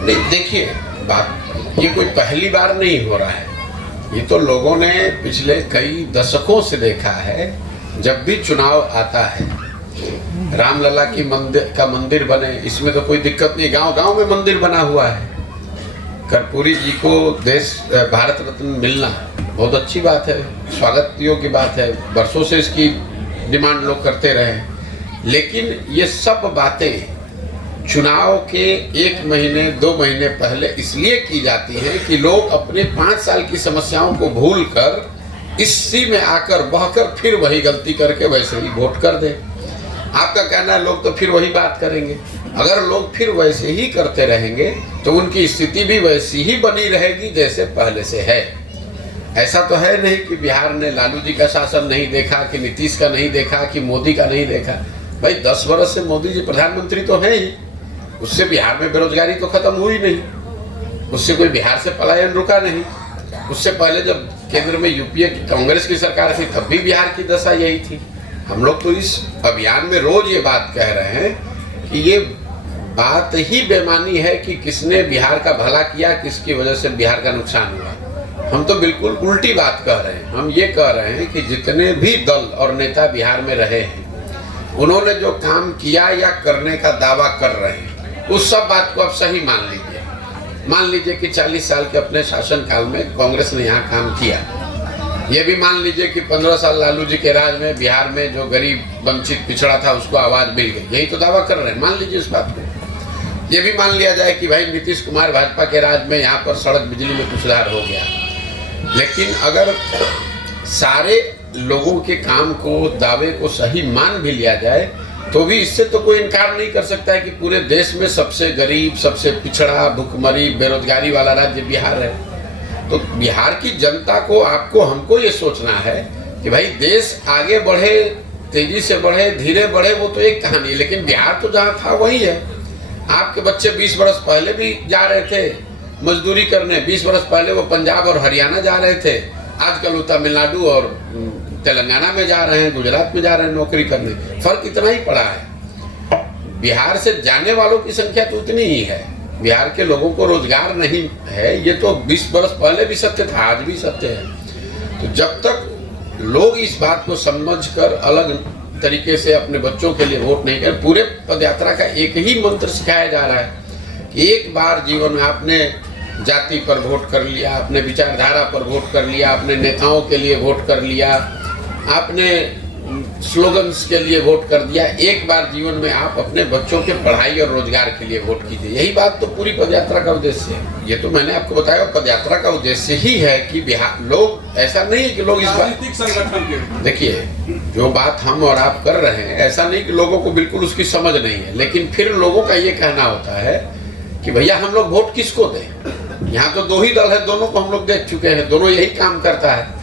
नहीं, देखिए बात ये कोई पहली बार नहीं हो रहा है, ये तो लोगों ने पिछले कई दशकों से देखा है। जब भी चुनाव आता है, रामलला की मंदिर बने, इसमें तो कोई दिक्कत नहीं, गांव गांव में मंदिर बना हुआ है। कर्पूरी जी को भारत रत्न मिलना बहुत अच्छी बात है, स्वागत योग्य बात है, वर्षों से इसकी डिमांड लोग करते रहे। लेकिन ये सब बातें चुनाव के 1 महीने 2 महीने पहले इसलिए की जाती हैं कि लोग अपने 5 साल की समस्याओं को भूलकर इसी में आकर बहकर फिर वही गलती करके वैसे ही वोट कर दें। आपका कहना है लोग तो फिर वही बात करेंगे। अगर लोग फिर वैसे ही करते रहेंगे तो उनकी स्थिति भी वैसी ही बनी रहेगी जैसे पहले से है। ऐसा तो है नहीं कि बिहार ने लालू जी का शासन नहीं देखा, कि नीतीश का नहीं देखा, कि मोदी का नहीं देखा। भाई 10 वर्ष से मोदी जी प्रधानमंत्री तो हैं ही, उससे बिहार में बेरोजगारी तो खत्म हुई नहीं, उससे कोई बिहार से पलायन रुका नहीं। उससे पहले जब केंद्र में यूपीए की कांग्रेस की सरकार थी तब भी बिहार की दशा यही थी। हम लोग तो इस अभियान में रोज ये बात कह रहे हैं कि ये बात ही बेमानी है कि किसने बिहार का भला किया, किसकी वजह से बिहार का नुकसान हुआ। हम तो बिल्कुल उल्टी बात कह रहे हैं। हम ये कह रहे हैं कि जितने भी दल और नेता बिहार में रहे हैं, उन्होंने जो काम किया या करने का दावा कर रहे हैं, उस सब बात को आप सही मान लीजिए। मान लीजिए कि 40 साल के अपने शासन काल में कांग्रेस ने यहाँ काम किया। ये भी मान लीजिए कि 15 साल लालू जी के राज में बिहार में जो गरीब वंचित पिछड़ा था उसको आवाज मिल गई। यही तो दावा कर रहे हैं, मान लीजिए इस बात को। ये भी मान लिया जाए कि भाई नीतीश कुमार भाजपा के राज में यहाँ पर सड़क बिजली में कुछ सुधार हो गया। लेकिन अगर सारे लोगों के काम को, दावे को सही मान भी लिया जाए तो भी इससे तो कोई इनकार नहीं कर सकता है कि पूरे देश में सबसे गरीब, सबसे पिछड़ा, भुखमरी, बेरोजगारी वाला राज्य बिहार है। तो बिहार की जनता को, आपको, हमको ये सोचना है कि भाई देश आगे बढ़े, तेजी से बढ़े, धीरे बढ़े, वो तो एक कहानी है, लेकिन बिहार तो जहाँ था वही है। आपके बच्चे 20 वर्ष पहले भी जा रहे थे मजदूरी करने, 20 वर्ष पहले वो पंजाब और हरियाणा जा रहे थे, आजकल वो तमिलनाडु और तेलंगाना में जा रहे हैं, गुजरात में जा रहे हैं नौकरी करने। फर्क इतना ही पड़ा है। बिहार से जाने वालों की संख्या तो उतनी ही है, बिहार के लोगों को रोजगार नहीं है। ये तो 20 वर्ष पहले भी सत्य था, आज भी सत्य है। तो जब तक लोग इस बात को समझकर अलग तरीके से अपने बच्चों के लिए वोट नहीं करें, पूरे पदयात्रा का एक ही मंत्र सिखाया जा रहा है कि एक बार जीवन में आपने जाति पर वोट कर लिया, अपने विचारधारा पर वोट कर लिया, अपने नेताओं के लिए वोट कर लिया, आपने स्लोगन्स के लिए वोट कर दिया, एक बार जीवन में आप अपने बच्चों के पढ़ाई और रोजगार के लिए वोट कीजिए। यही बात तो पूरी पदयात्रा का उद्देश्य है। ये तो मैंने आपको बताया, पदयात्रा का उद्देश्य ही है कि बिहार लोग, ऐसा नहीं है कि लोग इस राजनीतिक संगठन के, देखिए जो बात हम और आप कर रहे हैं, ऐसा नहीं कि लोगों को बिल्कुल उसकी समझ नहीं है, लेकिन फिर लोगों का ये कहना होता है कि भैया हम लोग वोट किसको दें। यहाँ तो 2 ही दल है, दोनों को हम लोग देख चुके हैं, दोनों यही काम करता है।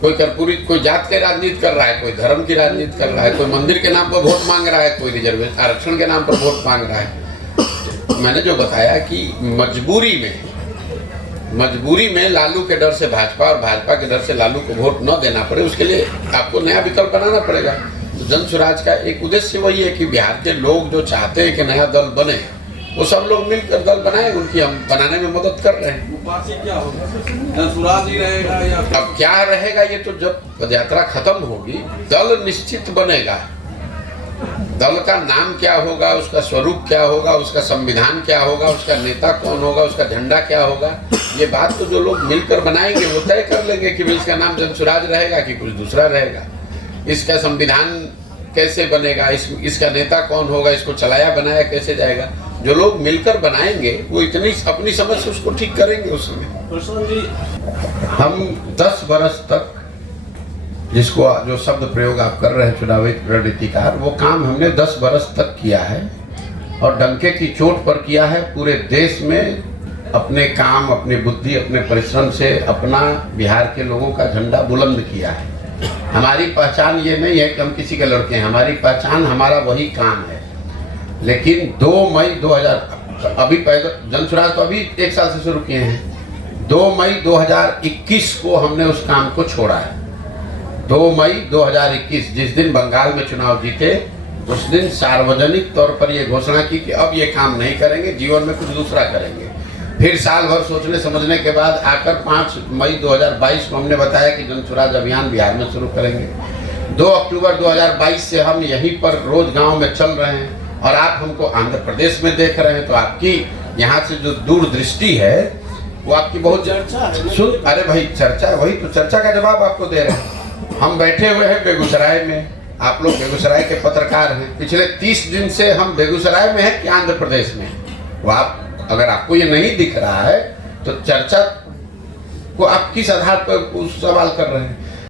कोई कर्पूरी, कोई जात के राजनीति कर रहा है, कोई धर्म की राजनीति कर रहा है, कोई मंदिर के नाम पर वोट मांग रहा है, कोई रिजर्वेशन आरक्षण के नाम पर वोट मांग रहा है। मैंने जो बताया कि मजबूरी में लालू के डर से भाजपा और भाजपा के डर से लालू को वोट न देना पड़े, उसके लिए आपको नया विकल्प बनाना पड़ेगा। तो जन स्वराज का एक उद्देश्य वही है कि बिहार के लोग जो चाहते हैं कि नया दल बने, वो सब लोग मिलकर दल बनाए, उनकी हम बनाने में मदद कर रहे हैं। क्या होगा, जनसुराज ही रहेगा या अब क्या रहेगा, ये तो जब पदयात्रा खत्म होगी दल निश्चित बनेगा। दल का नाम क्या होगा, उसका स्वरूप क्या होगा, उसका संविधान क्या होगा, उसका नेता कौन होगा, उसका झंडा क्या होगा, ये बात तो जो लोग मिलकर बनाएंगे वो तय कर लेंगे कि इसका नाम जनसुराज रहेगा कि कुछ दूसरा रहेगा, इसका संविधान कैसे बनेगा, इसका नेता कौन होगा, इसको चलाया बनाया कैसे जाएगा। जो लोग मिलकर बनाएंगे वो इतनी अपनी समझ से उसको ठीक करेंगे। उसमें हम 10 वर्ष तक, जिसको जो शब्द प्रयोग आप कर रहे हैं चुनावी रणनीतिकार, वो काम हमने 10 वर्ष तक किया है और डंके की चोट पर किया है। पूरे देश में अपने काम, अपनी बुद्धि, अपने परिश्रम से अपना बिहार के लोगों का झंडा बुलंद किया है। हमारी पहचान ये नहीं है कि हम किसी के लड़के हैं, हमारी पहचान हमारा वही काम है। लेकिन 2 मई 2000, अभी पैदल जनसुराज तो अभी 1 साल से शुरू किए हैं, 2 मई 2021 को हमने उस काम को छोड़ा है। 2 मई 2021 जिस दिन बंगाल में चुनाव जीते, उस दिन सार्वजनिक तौर पर ये घोषणा की कि अब ये काम नहीं करेंगे, जीवन में कुछ दूसरा करेंगे। फिर साल भर सोचने समझने के बाद आकर 5 मई 2022 को हमने बताया कि जन स्वराज अभियान बिहार में शुरू करेंगे। 2 अक्टूबर 2022 से हम यहीं पर रोज गांव में चल रहे हैं और आप हमको आंध्र प्रदेश में देख रहे हैं, तो आपकी यहाँ से जो दूरदृष्टि है वो आपकी बहुत चर्चा है। सुन, अरे भाई चर्चा, वही तो चर्चा का जवाब आपको दे रहे हैं। हम बैठे हुए हैं बेगूसराय में, आप लोग बेगूसराय के पत्रकार हैं, पिछले 30 दिन से हम बेगूसराय में हैं कि आंध्र प्रदेश में। वो आप, अगर आपको ये नहीं दिख रहा है तो चर्चा को आप किस आधार पर सवाल कर रहे हैं?